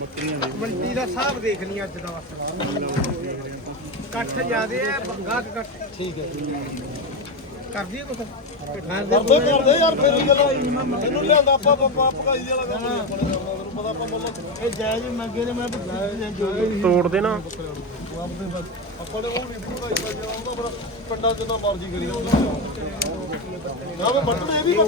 ਮੰਡੀ ਦਾ ਹਿਸਾਬ ਦੇਖ ਲਈ ਅੱਜ ਦਾ ਬਸ ਇਕੱਠ ਜ਼ਿਆਦੇ ਹੈ ਗਾਹਕ ਘੱਟ ਠੀਕ ਹੈ। ਕਰਦੀ ਹੈ ਕੁਛ? ਕਰਦੇ ਕਰਦੇ ਯਾਰ ਫੇਰ ਗੱਲ ਇਹਨੂੰ ਲਿਆਂਦਾ ਆਪਾਂ ਆਪਾਂ ਪਕਾਈ ਵਾਲਾ ਕੰਮ ਤੈਨੂੰ ਪਤਾ ਆਪਾਂ ਮੁੱਲ ਇਹ ਜਾਇਜ਼ ਮੰਗੇ ਨੇ ਮੈਂ ਤੋੜ ਦੇ ਨਾ। ਆਪਾਂ ਨੇ ਉਹ ਨਹੀਂ ਪਕਾਈ ਪਾਈ ਉਹਦਾ ਬੜਾ ਪਿੰਡਾਂ ਤਾਂ ਮਰਜ਼ੀ ਕਰੀ ਨਾ ਮੈਂ ਵੱਢਣਾ ਇਹ ਵੀ ਗਏ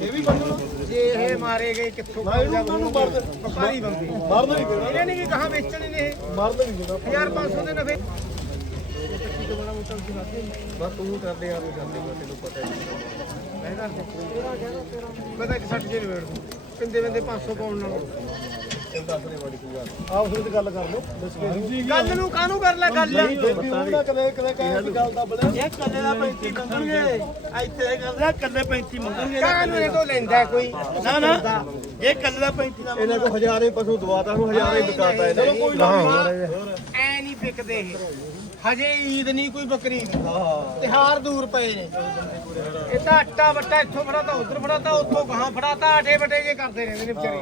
ਇਹ ਵੀ ਵੱਢਣਾ। ਜੇ ਇਹ ਮਾਰੇ ਗਏ ਕਿੱਥੋਂ ਨਾ ਇਹਨੂੰ ਉਹਨਾਂ ਨੂੰ ਮਾਰ ਦੇ ਵਪਾਰੀ ਬੰਦੇ ਮਾਰਨਾ ਨਹੀਂ ਕਿਹੜਾ ਇਹਨਾਂ ਨੇ ਕੀ ਕਹਾ ਵੇਚਣੇ ਨੇ ਇਹ ਮਾਰਨਾ ਨਹੀਂ ਕਿਹੜਾ 1500 ਦੇ ਨਫੇ ਬਸ ਤੂੰ ਕਰਦੇ ਆ ਤੂੰ ਕਰਦੇ ਤੈਨੂੰ ਪਤਾ ਮੈਂ ਕਰਦੇ ਮੈਂ ਤਾਂ 60 ਜੇ ਵੇੜ ਦੂੰ ਪਿੰਦੇ ਬੰਦੇ 500 ਪਾਉਣ ਨਾਲ ਇਹ ਦੱਸ ਦੇ ਵਾਲੀ ਕੋਈ ਗੱਲ ਆਹ ਉਸ ਤੇ ਗੱਲ ਕਰ ਲਓ ਡਿਸਕਸ਼ਨ ਗੱਲ ਨੂੰ ਕਾਹਨੂੰ ਕਰ ਲੈ ਗੱਲ? ਨਹੀਂ ਬੇਬੀ ਉਹਨਾਂ ਕਦੇ ਕਦੇ ਕਹੇ ਵੀ ਗੱਲ ਦਾ ਬਲੇ। ਇਹ ਕੱਲੇ ਦਾ 35 ਮੰਗਣਗੇ ਇੱਥੇ ਇਹ ਗੱਲ ਦਾ ਕੱਲੇ 35 ਮੰਗਣਗੇ ਕਾਹਨੂੰ ਇਹ ਤੋਂ ਲੈਂਦਾ ਕੋਈ? ਨਾ ਨਾ। ਇਹ ਕੱਲੇ ਦਾ 35 ਦਾ ਇਹਨਾਂ ਕੋ ਹਜ਼ਾਰੇ ਪਸ਼ੂ ਦਵਾਤਾ ਨੂੰ ਹਜ਼ਾਰੇ ਵਿਕਾਤਾ ਇਹਨਾਂ ਨੂੰ ਕੋਈ ਐ ਨਹੀਂ ਵਿਕਦੇ ਇਹ। ਹਜੇ ਈਦ ਨਹੀਂ ਕੋਈ ਬਕਰੀ। ਤਿਹਾਰ ਦੂਰ ਪਏ ਨੇ। ਇਹ ਤਾਂ ਆਟਾ ਵੱਟਾ ਇੱਥੋਂ ਫੜਾਤਾ ਉਧਰ ਫੜਾਤਾ ਉੱਥੋਂ ਗਾਂ ਫੜਾਤਾ ਆਟੇ ਵੱਟੇ ਜੇ ਕਰਦੇ ਰਹਿੰਦੇ ਨੇ ਵਿਚਾਰੇ।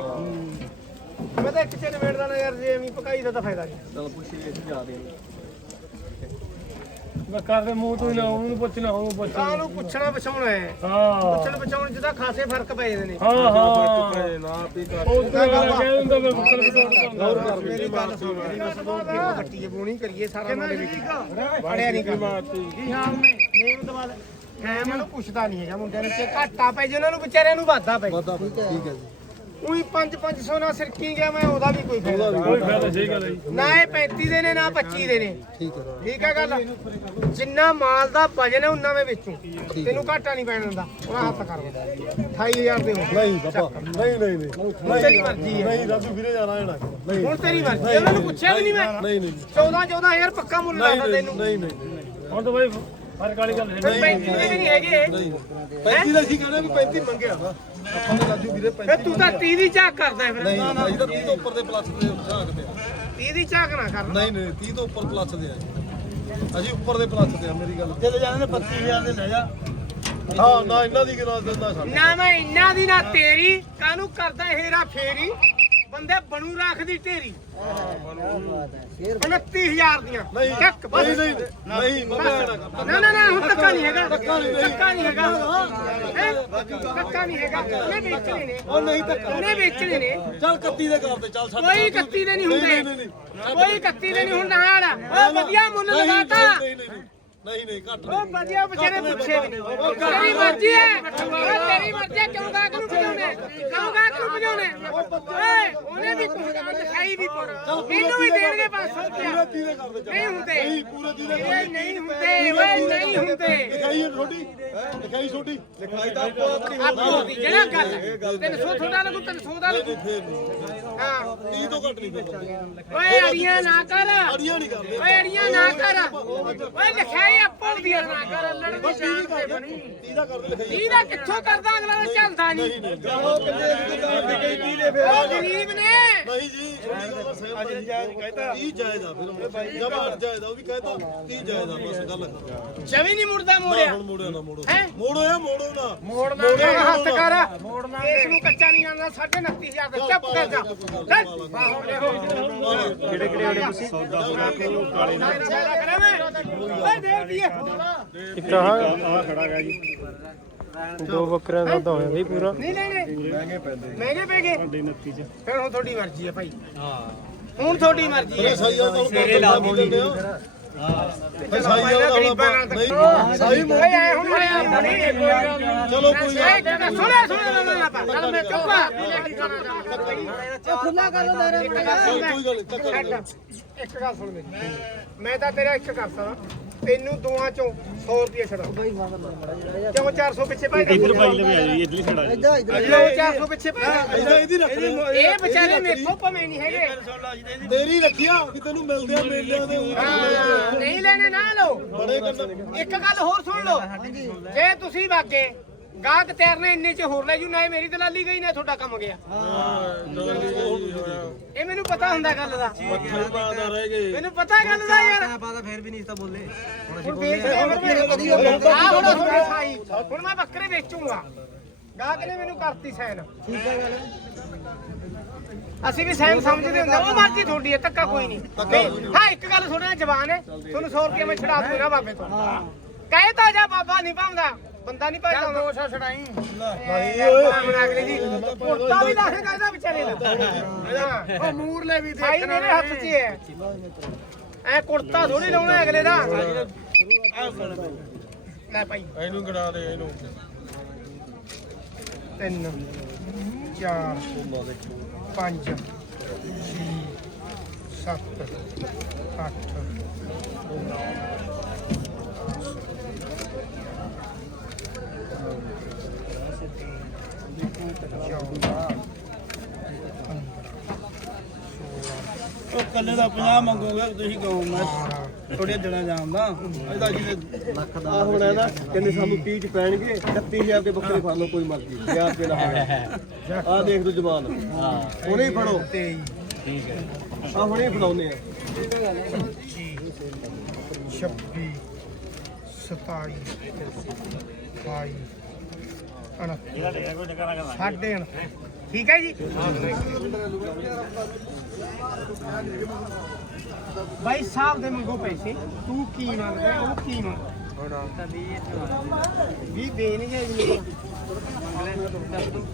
ਮੈਂ ਤਾਂ ਇੱਕ ਚਿੰਨ ਵੇੜਦਾ ਨਾ ਯਾਰ ਜੇ ਐਵੇਂ ਪਕਾਈ ਦਾ ਤਾਂ ਫਾਇਦਾ ਨਹੀਂ ਚਲ ਪੁੱਛੀ ਇਸ ਜਾ ਦੇ ਬੱਕਰ ਦੇ ਮੂੰਹ ਤੋਂ ਹੀ ਨਾ ਉਹਨੂੰ ਪੁੱਛਣਾ ਉਹਨੂੰ ਪੁੱਛ ਕਾਹਨੂੰ ਪੁੱਛਣਾ ਬਚਾਉਣਾ ਹੈ। ਹਾਂ। ਪੁੱਛਣ ਬਚਾਉਣ ਚ ਤਾਂ ਖਾਸੇ ਫ਼ਰਕ ਪੈ ਜਾਂਦੇ ਨੇ। ਹਾਂ ਹਾਂ। ਨਾ ਪੀ ਕਰ ਉਹ ਤਾਂ ਗੱਲ ਕਹਿ ਦਿੰਦਾ ਮੈਂ ਬੱਕਰ ਬਤਾਉਂਦਾ ਹੁੰਦਾ ਮੇਰੀ ਗੱਲ ਸੁਣ ਮੇਰੀ ਬਸ ਦੋ ਕਿਲੋ ਕੱਟੀਏ ਬੋਣੀ ਕਰੀਏ ਸਾਰਾ ਮੁੰਡੇ ਵੀ ਬੜਿਆ ਨਹੀਂ ਕਰਨਾ ਕੀ। ਹਾਂ ਉਹਨੇ ਨੇਮ ਦਵਾ ਮੈਂ ਮੈਨੂੰ ਪੁੱਛਦਾ ਨਹੀਂ ਹੈਗਾ ਮੁੰਡਿਆਂ ਨੂੰ ਕਿ ਘਾਟਾ ਪੈ ਜੇ ਉਹਨਾਂ ਨੂੰ ਵਿਚਾਰਿਆਂ ਨੂੰ ਵਾਧਾ ਪੈ ਠੀਕ ਹੈ ਜੀ। ਉਹੀ 5 500 ਨਾਲ ਸਿਰਕੀ ਗਿਆ ਮੈਂ ਉਹਦਾ ਵੀ ਕੋਈ ਫਾਇਦਾ ਨਹੀਂ। ਕੋਈ ਫਾਇਦਾ ਸਹੀ ਗੱਲ ਹੈ ਜੀ। ਨਾ ਇਹ 35 ਦੇ ਨੇ ਨਾ 25 ਦੇ ਨੇ। ਠੀਕ ਹੈ। ਠੀਕ ਹੈ ਗੱਲ ਜਿੰਨਾ ਮਾਲ ਦਾ ਵਜਨ ਹੈ ਉਹਨਾਂ ਮੈਂ ਵੇਚੂ। ਤੈਨੂੰ ਘਾਟਾ ਨਹੀਂ ਪੈਣ ਦਿੰਦਾ। ਉਹਨਾਂ ਹੱਥ ਕਰ ਦਿੰਦਾ 28000 ਦੇ ਹੋ ਨਹੀਂ ਬਾਬਾ ਨਹੀਂ ਨਹੀਂ ਨਹੀਂ। ਤੇਰੀ ਮਰਜ਼ੀ ਹੈ। ਨਹੀਂ ਰਾਜੂ ਵੀਰੇ ਜਾਣਾ ਜਾਣਾ ਨਹੀਂ ਹੁਣ ਤੇਰੀ ਮਰਜ਼ੀ ਹੈ। ਉਹਨਾਂ ਨੂੰ ਪੁੱਛਿਆ ਵੀ ਨਹੀਂ ਮੈਂ। ਨਹੀਂ ਨਹੀਂ 14 14000 ਪੱਕਾ ਮੁੱਲ ਲਾਦਾ ਤੈਨੂੰ। ਨਹੀਂ ਨਹੀਂ ਹੁਣ ਤਾਂ ਬਾਈ ਫ਼ਰਕ ਵਾਲੀ ਗੱਲ ਹੈ। ਫਿਰ 35 ਦੇ ਵੀ ਨਹੀਂ ਹੈਗੇ। ਨਹੀਂ 35 ਦਾ ਸੀ ਕਹਿੰਦੇ ਵੀ 35 ਮੰਗਿਆ। ਵਾ ਆਪਾਂ ਨੇ ਰਾਜੂ ਵੀਰੇ 35 ਫਿਰ ਤੂੰ ਤਾਂ 30 ਦੀ ਝਾਕ ਕਰਦਾ ਫਿਰ। ਨਹੀਂ ਅਸੀਂ ਤਾਂ 30 ਤੋਂ ਉੱਪਰ ਦੇ ਪਲੱਸ ਦੇ ਝਾਕਦੇ ਆ। 30 ਦੀ ਝਾਕ ਨਾ ਕਰ। ਨਹੀਂ ਨਹੀਂ 30 ਤੋਂ ਉੱਪਰ ਪਲੱਸ ਦੇ ਆ। ਅਸੀਂ ਉੱਪਰ ਦੇ ਪਲੱਸ ਦੇ ਆ ਮੇਰੀ ਗੱਲ। ਜਦੋਂ ਜਾਂਦੇ ਨੇ 35000 ਦੇ ਲੈ ਜਾ। ਹਾਂ ਨਾ ਇਹਨਾਂ ਦੀ ਗਿਰਾ ਦਿੰਦਾ ਸਾਡੇ ਨਾ ਮੈਂ ਇੰਨਾ ਦੀ ਨਾ ਤੇਰੀ। ਕਾਹਨੂੰ ਕਰਦਾ ਹੇਰਾ ਫੇਰੀ? ਬੰਦੇ ਬਣੂ ਰੱਖਦੀ ਢੇਰੀ। 29000 ਦੀਆਂ। ਨਹੀਂ ਚੱਕ ਬਸ। ਨਹੀਂ ਨਹੀਂ ਨਾ ਨਾ ਨਾ ਹੁਣ ਧੱਕਾ ਨਹੀਂ ਹੈਗਾ। ਧੱਕਾ ਨਹੀਂ ਹੈਗਾ। ਹੈਂ? ਧੱਕਾ ਨਹੀਂ ਹੈਗਾ। ਉਹਨੇ ਵੇਚਣੇ ਨੇ। ਉਹ ਨਹੀਂ ਧੱਕਾ। ਉਹਨੇ ਵੇਚਣੇ ਨੇ। ਚੱਲ 31 ਦੇ ਕਰਦੇ ਚੱਲ ਸਾਡੇ ਕੋਈ 31 ਦੇ ਨਹੀਂ ਹੁੰਦੇ। ਨਹੀਂ, ਨਹੀਂ, ਨਹੀਂ। ਕੋਈ 31 ਦੇ ਨਹੀਂ ਹੁੰਦਾ ਹਾਲ ਉਹ ਵਧੀਆ ਮੁੱਲ ਨਹੀਂ ਲਗਾਤਾ। ਨਹੀਂ ਨਹੀਂ। ਨਹੀਂ ਨਹੀਂ ਘੱਟ ਉਹ ਵਧੀਆ ਵਿਚਾਰੇ ਪੁੱਛੇ ਵੀ ਨਹੀਂ। ਤੇਰੀ ਮਰਜ਼ੀ ਹੈ। ਉਹ ਤੇਰੀ ਮਰਜ਼ੀ ਹੈ। ਕਿਉਂ ਗਾਹਕ ਨੂੰ ਭਜਾਉਣੇ। ਕਿਉਂ ਗਾਹਕ ਨੂੰ ਭਜਾਉਣੇ। ਓਏ ਉਹਨੇ ਵੀ ਕੁਝ ਲਿਖਾਈ ਵੀ ਪਾਉਣਾ ਮੈਨੂੰ ਵੀ ਦੇਣਗੇ 500 ਪੂਰੇ ਰੁਪਇਆ 30 ਦੇ ਕਰਦੇ ਚੱਲ। ਨਹੀਂ ਹੁੰਦੇ। ਨਹੀਂ ਪੂਰੇ 30 ਦੇ। ਓਏ ਨਹੀਂ ਹੁੰਦੇ। ਓਏ ਨਹੀਂ ਹੁੰਦੇ। ਲਿਖਾਈ ਹੈ ਛੋਟੀ। ਲਿਖਾਈ ਛੋਟੀ। ਲਿਖਾਈ ਤਾਂ ਆਪੋ ਦੀ ਜਿਹੜਾ ਗੱਲ ਹੈ। 300 ਤੁਹਾਡਾ ਲੱਗੂ 300 ਦਾ ਲੱਗੂ। ਹਾਂ। 30 ਤੋਂ ਘੱਟ ਨਹੀਂ ਓਏ ਅੜੀਆਂ ਨਾ ਕਰ। ਅੜੀਆਂ ਨਹੀਂ ਕਰਦੇ। ਓਏ ਅੜੀਆਂ ਨਾ ਕਰ। ਓਏ ਲਿਖਾਈ ਆਪੋ ਦੀ ਨਾ ਕਰ ਲੜਨ ਦੀ ਜਾਨ ਤੇ ਬਣੀ। 30 ਦਾ ਲਿਖਾਈ ਤੀਹ ਦਾ ਕਿੱਥੋਂ ਕਰਦਾ ਅਗਲਾ ਤਾਂ ਚੱਲਦਾ ਨਹੀਂ। ਉਹ ਕਿੰਨੇ ਦੀ ਦੁਕਾਨ ਤੇ ਕਈ 30 ਦੇ ਉਹ ਗਰੀਬ ਨੇ। ਨਹੀਂ ਜੀ ਗੱਲ ਅੱਜ ਜਾਇਜ਼ ਕਹਿਤਾ। 30 ਜਾਇਜ਼ ਆ ਫਿਰ ਜਾਇਜ਼ ਆ ਉਹ ਵੀ ਕਹਿਤਾ 30 ਜਾਇਜ਼ ਆ ਬਸ ਗੱਲ ਕਰ ਜਵੀ ਨਹੀਂ ਮੁੜਦਾ ਮੋੜਿਆ। ਹੁਣ ਮੋੜਿਆ ਨਾ ਮੋੜੋ। ਹੈਂ? ਮੋੜੋ ਆ ਮੋੜੋ ਨਾ। ਮੋੜਨਾ ਕਰ ਹੱਥ ਕਰ। ਮੋੜਨਾ ਇਸ ਨੂੰ ਕੱਚਾ ਨਹੀਂ ਆਉਂਦਾ 29500 ਦਾ ਚੱਪ ਕਰ ਜਾ ਚੱਲ ਬਾਹਰ ਦੇਖੋ। ਕਿਹੜੇ ਕਿਹੜੇ ਵਾਲੇ ਤੁਸੀਂ? ਓਏ ਦੇ ਦੀਏ ਇੱਕ ਆਹ ਆਹ ਖੜਾ ਗਾ ਜੀ ਦੋ ਬੱਕਰਿਆਂ ਦਾ ਤਾਂ ਹੋਇਆ ਬਈ ਪੂਰਾ। ਨਹੀਂ ਲੈਣੇ ਮਹਿੰਗੇ ਪੈਂਦੇ ਮਹਿੰਗੇ ਪੈ ਗਏ। 29 ਚ। ਫਿਰ ਹੁਣ ਤੁਹਾਡੀ ਮਰਜ਼ੀ ਹੈ ਭਾਈ। ਹਾਂ। ਹੁਣ ਤੁਹਾਡੀ ਮਰਜ਼ੀ ਹੈ ਸਹੀ ਆ। ਤੁਹਾਨੂੰ ਚਲੋ ਸਾਈ ਗਰੀਬਾਂ ਨਾਲ ਨਹੀਂ ਸਾਈ ਓਏ ਐ ਹੁਣ ਚਲੋ ਕੋਈ ਗੱਲ ਸੁਣੇ ਸੁਣੇ ਨਾ ਨਾ ਪਾ ਚੱਲ ਮੈਂ ਚੁੱਪਾ। ਉਹ ਖੁੱਲਾ ਕਰ ਦੋ ਦਾਰੇ ਕੋਈ ਗੱਲ ਇੱਕ ਗੱਲ ਸੁਣ ਮੈਂ ਤਾਂ ਤੇਰਾ ਇੱਕ ਕਰਦਾ ਤੈਨੂੰ ਦੋਆਂ ਚੋਂ 100 ਰੁਪਏ ਛੜਾ ਕਿਉਂ 400 ਪਿੱਛੇ ਭਾਈ ਇਧਰ ਬਾਈ ਲਵੇ ਆ ਜੀ ਇਧਰਲੀ ਸਾਈਡ ਆ ਜੀ ਲੋ 400 ਪਿੱਛੇ ਭਾਈ ਇਹਦਾ ਇਹਦੀ ਰੱਖ ਲੈ ਇਹ ਵਿਚਾਰੇ ਮੇਥੋਂ ਭਵੇਂ ਨਹੀਂ ਹੈਗੇ। ਤੇਰੀ ਰੱਖਿਆ ਕਿ ਤੈਨੂੰ ਮਿਲਦੇ ਆ ਮੇਲਿਆਂ ਦੇ ਨਹੀਂ ਲੈਣੇ ਨਾ ਲਓ। ਬੜੇ ਇੱਕ ਗੱਲ ਹੋਰ ਸੁਣ ਲਓ। ਜੇ ਤੁਸੀਂ ਵਾਗੇ ਗਾਹਕ ਤੇਰਨੇ ਇੰਨੇ ਚ ਹੋਰ ਲੈ ਜੂ ਨਾ ਇਹ ਮੇਰੀ ਦਲਾਲੀ ਗਈ ਨਾ ਤੁਹਾਡਾ ਕੰਮ ਗਿਆ। ਇਹ ਮੈਨੂੰ ਪਤਾ ਹੁੰਦਾ ਗੱਲ ਦਾ। ਬਾਦਾ ਰਹਿ ਗਏ ਮੈਨੂੰ ਪਤਾ ਗੱਲ ਦਾ ਯਾਰ। ਪਤਾ ਫੇਰ ਵੀ ਨਹੀਂ ਤਾਂ ਬੋਲੇ। ਹੁਣ ਵੇਚ ਦੇ ਆ। ਹੁਣ ਤੁਹਾਡੀ ਸਾਈ। ਹੁਣ ਮੈਂ ਬੱਕਰੇ ਵੇਚੂਗਾ। ਗਾਹਕ ਨੇ ਮੈਨੂੰ ਕਰਤੀ ਸੈਨ। ਠੀਕ ਹੈ ਗੱਲ। ਅਸੀਂ ਵੀ ਸਹਿਮ ਸਮਝਦੇ ਹੁੰਦੇ ਉਹ ਮਰਜ਼ੀ ਤੁਹਾਡੀ ਹੈ ਧੱਕਾ ਕੋਈ ਨਹੀਂ। ਨਹੀਂ, ਹਾਂ ਇੱਕ ਗੱਲ ਥੋੜਾ ਜਵਾਨ ਹੈ। ਤੁਹਾਨੂੰ 100 ਰੁਪਏ ਮੈਂ ਛਡਾ ਦੂੰਗਾ ਬਾਬੇ ਤੋਂ। ਕਹੇ ਤਾਂ ਜਾ ਬਾਬਾ ਨਹੀਂ ਪਾਉਂਦਾ ਬੰਦਾ ਨਹੀਂ ਪਾਉਂਦਾ ਦੋ ਸੌ ਛੜਾਈ ਅਗਲੇ ਦੀ ਕੁੜਤਾ ਵੀ ਲਾਹੇ ਕਰਦਾ ਵਿਚਾਰੇ ਦਾ। ਉਹ ਮੂਰਲੇ ਵੀ ਦੇਖਣਾ ਮੇਰੇ ਹੱਥ 'ਚ ਹੀ ਹੈ ਐ ਕੁੜਤਾ ਥੋੜੀ ਲਾਉਣਾ ਅਗਲੇ ਦਾ। ਲੈ ਭਾਈ। ਇਹਨੂੰ ਗਣਾ ਦੇ ਇਹਨੂੰ। ਤਿੰਨ ਚਾਰ ਪੰਜ ਛੇ ਸੱਤ ਅੱਠ ਉਹ ਕੱਲੇ ਦਾ 50 ਮੰਗੋਗੇ, ਤੁਸੀਂ ਕਹੋ ਮੈਂ ਥੋੜੀਆਂ ਜਣਾ ਜਾਣਦਾ ਇਹਦਾ ਜੀ ਆ ਹੁਣ ਹੈ ਕਹਿੰਦੇ ਸਾਨੂੰ 30 ਚ ਪੈਣਗੇ 33000 ਦੇ ਬੱਕਰੇ ਫੜ ਲਓ, ਕੋਈ ਮਰਜ਼ੀ 1000 ਰੁਪਏ ਦਾ ਆ ਦੇਖ ਤੂੰ ਜਵਾਨ ਹਾਂ ਹੁਣੇ ਹੀ ਫੜੋ। ਠੀਕ ਹੈ ਆ ਹੁਣੇ ਫੜਾਉਨੇ ਆ। 26 27 28 ਸਾਢੇ ਉਨੱਤੀ। ਠੀਕ ਹੈ ਜੀ? ਭਾਈ ਸਾਹਿਬ ਦੇ ਮੰਗੋ ਪੈਸੇ। ਤੂੰ ਕੀ ਮੰਗਦਾ ਉਹ ਕੀ ਮੰਗਦਾ? ਵੀ ਦੇਣਗੇ ਜੀ।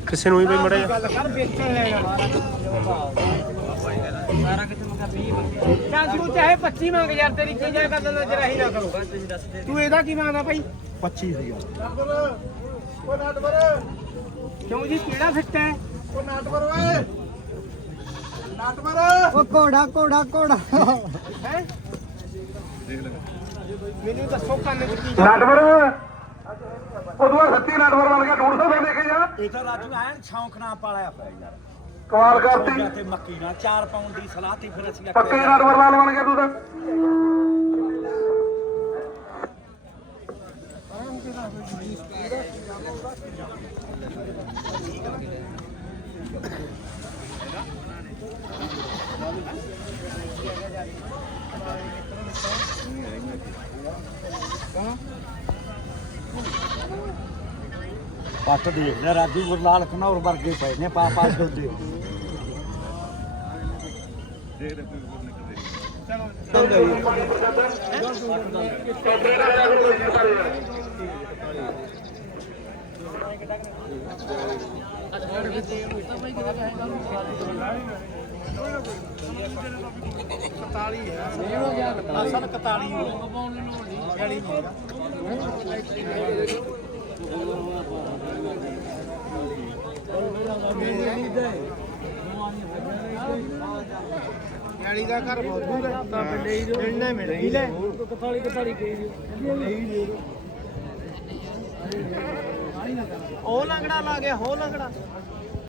ਕਿਸੇ ਨੂੰ ਵੀ ਬਈ ਮੜਾ ਗੱਲ ਕਰ ਵੇਚਣ ਲੈਣਾ ਚੱਲ ਤੂੰ ਚਾਹੇ 25 ਮੰਗ ਯਾਰ ਤੇਰੀ ਕੀ ਜਾ ਕਰ ਨਜ਼ਰ ਆਹੀ ਨਾ ਕਰੋ। ਤੂੰ ਇਹਦਾ ਕੀ ਮੰਗਦਾ ਭਾਈ 25000 ਕਿਉਂ ਜੀ ਕਿਹੜਾ ਫਿੱਟ ਹੈ? ਉਹ ਘੋੜਾ ਘੋੜਾ ਘੋੜਾ। ਹੈ? ਮੈਨੂੰ ਦੱਸੋ ਕੰਨ ਚ ਕੀ ਇਹ ਤਾਂ ਰਾਜੂ ਐਨ ਸ਼ੌਂਕ ਨਾਲ ਪਾਲਿਆ ਪਿਆ ਯਾਰ। ਕਮਾਲ ਕਰਤੀ। ਤੇ ਮੱਕੀ ਨਾਲ 4 ਪਾਉਂਡ ਦੀ ਸਲਾਹ ਤੇ ਫਿਰ ਅਸੀਂ ਪੱਕੇ ਆਖਿਆ ਨਟ ਬਰਮਾਨ ਬਣ ਗਿਆ ਤੂੰ ਤਾਂ। ਪੱਟ ਦੇਖ ਲੈ ਰਾਜੂ ਗੁਰਲਾਲ ਘਨੌਰ ਵਰਗੇ ਪਏ ਨੇ, ਪਾ ਪਾ ਛੋਦੇ ਅਸਲ 41 ਗਲੀ ਗਲੀ ਦਾ ਘਰ ਬਹੁਤ ਦੂਰ ਹੈ, ਤਾਂ ਪਿੰਡੇ ਹੀ ਮਿਲਣਾ ਮਿਲ ਹੀ ਲੈ ਕਥਾਲੀ ਕਥਾਲੀ ਕਹੀ ਉਹ ਲੰਗੜਾ ਲਾ ਗਿਆ ਹੋ ਲੰਗੜਾ।